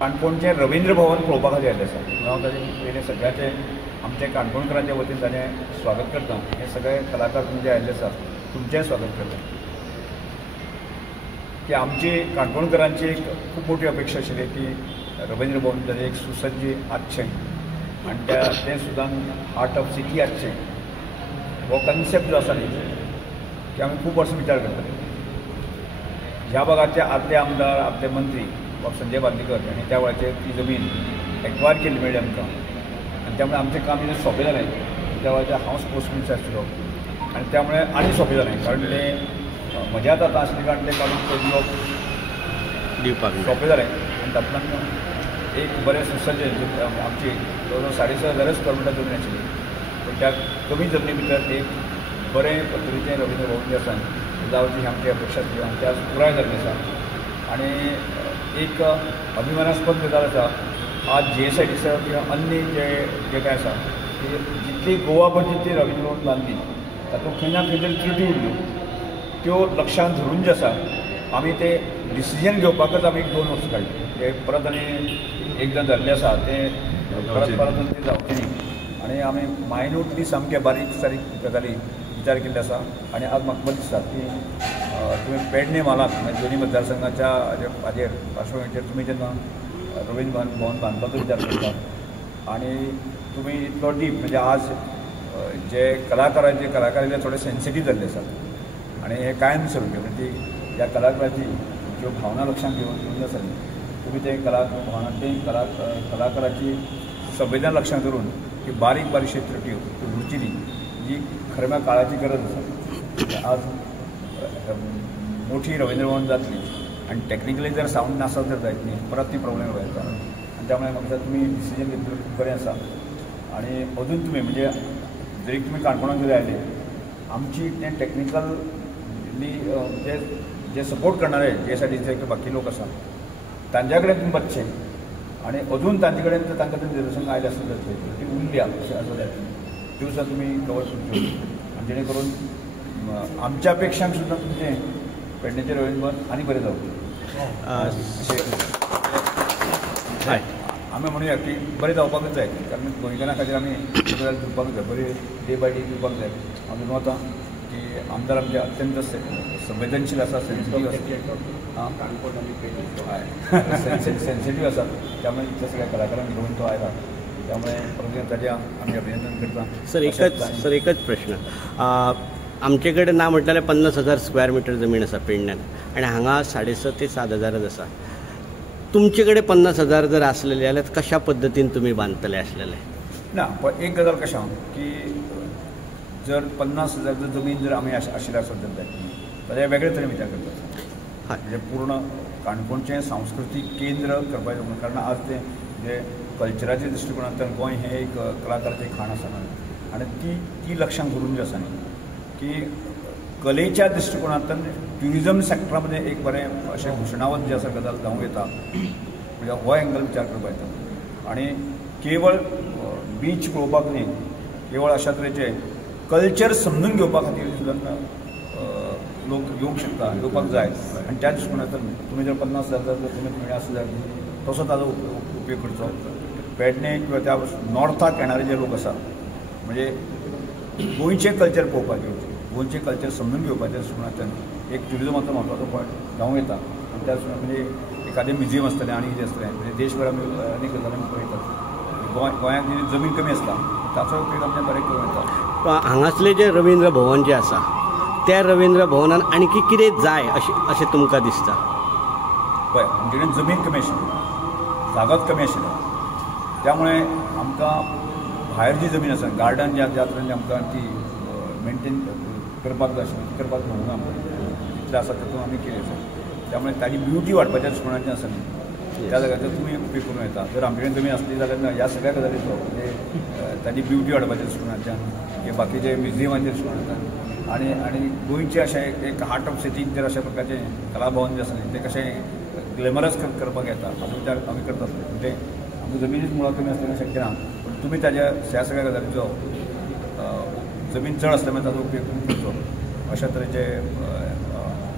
काणकोणचे रवींद्र भवन पळोवपा खातीर आयिल्ले आसा. हांव ताजें पयलीं सगळ्याचे आमचे काणकोणकारांच्या वतीन ताजें स्वागत करता. हे सगळे कलाकार तुमचे आयिल्ले आसात, तुमचेंय स्वागत करता. की आमची काणकोणकारांची एक खूब मोठी अपेक्षा आशिल्ली की रवींद्र भवन ताजें एक सुसज्ज आसचें आनी तें सुद्दां हार्ट ऑफ सिटी आसचें. हो कन्सेप्ट जो आसा न्ही की आमी खूब वर्सां विचार करताले. ह्या भागाचे आदले आमदार आदले मंत्री संजय बांदेकर हांणी त्या वेळाचेर ती जमीन एक्वायर केल्ली मेळ्ळी आमकां आनी त्यामुळे आमचें काम इतलें सोंपें जालें. त्या वेळाचेर हांव स्पोर्ट्स मिनिस्टर आशिल्लो आनी त्यामुळे आनी सोंपें जालें कारण तें म्हज्यात आतां आशिल्लें कारण तें काडून ते दिवप सोंपें जालें. आनी तातूंतल्यान एक बरें सुसज्ज आमची जवळ 6,500 स्क्वेअर मिटर जमीन आशिल्ली पूण त्या कमी जमनी भितर एक बरें पद्दतीचें रवींद्र भवन जें आसा जावची ही आमची अपेक्षा आसली आनी ते आज पुराय जाल्लें आसा. आनी एक अभिमानास्पद गजाल आसा आज GSIDC किंवा अन्य जे काय आसा की जितली गोवा बद्दल रवींद्र भवन बांदली तातूंत खंय ना खंय तरी त्रुटी उरल्यो त्यो लक्षांत धरून जे आसा आमी ते डिसिजन घेवपाकच आमी 2 वर्सां काडली. ते परत आनी एकदां धरलें आसा तें परत ती जावची न्ही आनी आमी मायन्यूटली सामके बारीक सारीक गजाली विचार केल्ले आसा. आनी आज म्हाका बरें दिसता की तुमी पेडणे म्हालात म्हणजे दोनी मतदारसंघाच्या हाजेर पार्श्वभूमीचेर तुमी जेन्ना रवींद्र भवन बांदपाचो विचार करता आनी तुमी इतलो डीप म्हणजे आज जे कलाकारांचे थोडे सेन्सिटीव जाल्ले आसात आनी हे कायम स्वरुपी म्हणजे ह्या कलाकाराची ज्यो भावना लक्षांत घेवन आसा तुमी ते भवनांतली कलाकाराची संवेदना लक्षांत धरून की बारीक बारीकशे त्रुटी उरची न्ही जी खऱ्या काळाची गरज आसा. आज मोठी रवींद्र भवन जातली आनी टॅक्निकली जर सावंड नासत जर जायत न्ही परत ती प्रॉब्लेम येता आनी त्यामुळे म्हाका दिसता तुमी डिसिजन घेतलें खूब बरें आसा. आनी अजून तुमी म्हणजे जरी तुमी काणकोणाक जरी आयले आमची तें टॅक्निकली जे सपोर्ट करणारे GSIDC बाकी लोक आसा तांच्या कडेन तुमी बसचें आनी अजून तांचे कडेन तांकां तें निदर्शनां आयलें आसत जातली ती उरल्या अशें आसा त्यो सुद्दां तुमी कवर करच्यो आनी जेणे करून आमच्या अपेक्षांक सुद्दां तुमचें पेडणेचें रवींद्र भवन आनी बरें जावचें आमी म्हणुया की बरें जावपाकूच जाय कारण गोंयकारां खातीर आमी गजाल दिवपाकूच जाय बरी डे बाय डे दिवपाक जाय. हांव दिवता की आमदार आमचे अत्यंत संवेदनशील आसा सेन्सिटीव सेन्सिटीव आसा त्यामुळे त्या सगळ्या कलाकारांक घेवन तो आयला त्यामुळे परत ताजें आमी अभिनंदन करता. सर एकच प्रश्न आमचे कडेन ना म्हटल्यार 50,000 स्क्वेअर मिटर जमीन आसा पेडण्यात आनी हांगा 6,500 ते 7,000 आसा. तुमचे कडेन 50,000 जर आसलेले जाल्यार कशा पद्दतीन तुमी बांदतले आसलेले? ना पण एक गजाल कशें आहा की जर 50,000 जर जमीन जर आमी आशिल्ले आसत जाल्यार ताचे वेगळे तरेन विचार करता म्हणजे पूर्ण काणकोणचें सांस्कृतीक केंद्र करपाचें कारण आज तें जे कल्चराच्या दृश्टिकोनांतल्यान गोंय हें एक कलाकाराचें खाण आसा आनी ती लक्षांत धरून जें आसा न्ही की कलेच्या दृश्टिकोनांतल्यान ट्युरिजम सेक्टरा मध्ये एक बरें अशें घुसणावत जें आसा गजाल जावंक येता म्हणजे हो एंगल विचार करपाक येता. आनी केवळ बीच पळोवपाक न्ही केवळ अशा तरेचे कल्चर समजून घेवपा खातीर सुद्दां लोक येवंक शकता येवपाक जाय आनी त्या दृश्टिकोनांतल्यान तुमी जर 50,000 जर तुमी 50,000 तसो ताजो उपयोग करचो. पेडणे किंवा त्या नॉर्थाक येणारे जे लोक आसात म्हणजे गोंयचें कल्चर पळोवपाक येवचें गोंयचें कल्चर समजून घेवपाचें दृश्टिकोनांतल्यान एक ट्युरिजमाचो महत्वाचो पॉयंट जावंक येता आनी त्या म्हणजे एखादें म्युजियम आसतलें आनी कितें आसतलें म्हणजे देशभर आमी अनेक गजाली पळयतात गोंयांत जी जमीन कमी आसता ताचो उपयोग आमच्या बरें करूं येता. हांगासलें जें रवींद्र भवन जें आसा त्या रवींद्र भवनान आणखी कितें जाय अशें तुमकां दिसता? पळय आमचे कडेन जमीन कमी आशिल्ली जागोच कमी आशिल्लो त्यामुळे आमकां भायर जी जमीन आसा गार्डन ज्या तरेन आमकां ती मेंटेन करपाक जाय आशिल्ली ती करपाक मेळूंक ना आमकां जितलें आसा तातूंत आमी केलें आसा. त्यामुळे ताची ब्युटी वाडपाच्या दृश्टिकोनांतल्यान आसा न्ही त्या जाग्याचेर तुमी उपयोग करूं येता. जर आमचे कडेन जमीन आसली जाल्यार ह्या सगळ्या गजालीचो म्हणजे ताची ब्युटी वाडपाच्या दृश्टिकोनांतल्यान हे बाकीचे म्युजियमाच्या दृश्टिकोनांतल्यान आनी गोंयचें अशें एक हार्ट ऑफ सिटीक जर अशा प्रकारचें कलाभवन जें आसा न्ही तें कशें ग्लॅमरस करपाक येता हाचो विचार आमी करतात. म्हणजे आमची जमिनीच मुळात कमी आसतना शक्य ना पूण तुमी ताज्या ह्या सगळ्या गजालीचो जमीन चड आसल्या ताजो उपयोग करचो अशा तरेचे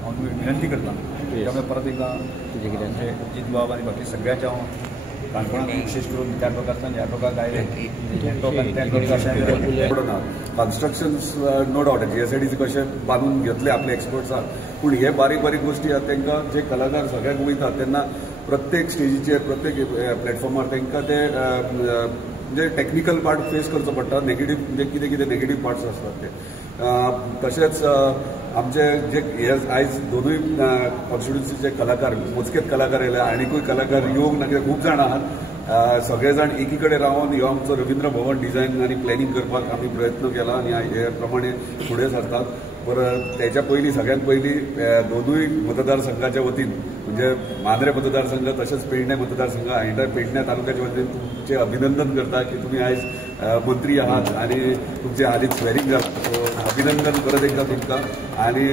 हांव विनंती करता. त्यामुळे परत एकदा म्हणजे अजित बाब आणि बाकी सगळ्याच्या काणकोणात विशेष करून त्या प्रकारचा ह्या प्रकार गायले कन्स्ट्रक्शन्स नो डावट GSIDC कशें बांदून घेतले आपले एक्सपर्ट्स आहात पूण हे बारीक बारीक गोष्टी आहात तांकां जे कलाकार सगळ्याक वयतात तेन्ना प्रत्येक स्टेजीचेर प्रत्येक प्लॅटफॉर्मार तांकां ते म्हणजे टेक्निकल पार्ट फेस करचो पडटा नेगेटीव म्हणजे कितें कितें नेगेटीव पार्ट्स आसतात ते तशेंच आमचे जे हे आयज दोनूय कॉन्स्टिट्युन्सीचे कलाकार मोजकेच कलाकार येयले आनीकूय कलाकार येवंक ना कित्याक खूब जाण आहात सगळे जाण एकी कडेन रावन ह्यो आमचो रवींद्र भवन डिझायन आनी प्लॅनिंग करपाक आमी प्रयत्न केला आनी हे प्रमाणे फुडें सरतात परत त्याच्या पयलीं सगळ्यात पयलीं दोनूय मतदारसंघाच्या वतीन म्हणजे मांद्रे मतदारसंघ तशेंच पेडणे मतदारसंघ हांवें पेडणे तालुक्याच्या वतीन तुमचे अभिनंदन करता की तुमी आयज मंत्री आहात आणि तुमचे हालींच स्वेरींग जालां सो अभिनंदन परत एकदा तुमकां आनी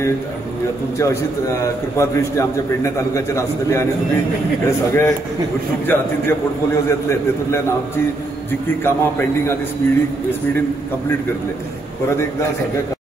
तुमची अशीच कृपादृश्टी आमच्या पेडणे तालुक्याचेर आसतली आनी तुमी हे सगळे तुमच्या हातीन जे पोर्टफोलियोज येतले तेतूंतल्यान आमची जितकी कामां पेंडींग आहा ती स्पिडीन कंप्लीट करतले परत एकदा सगळे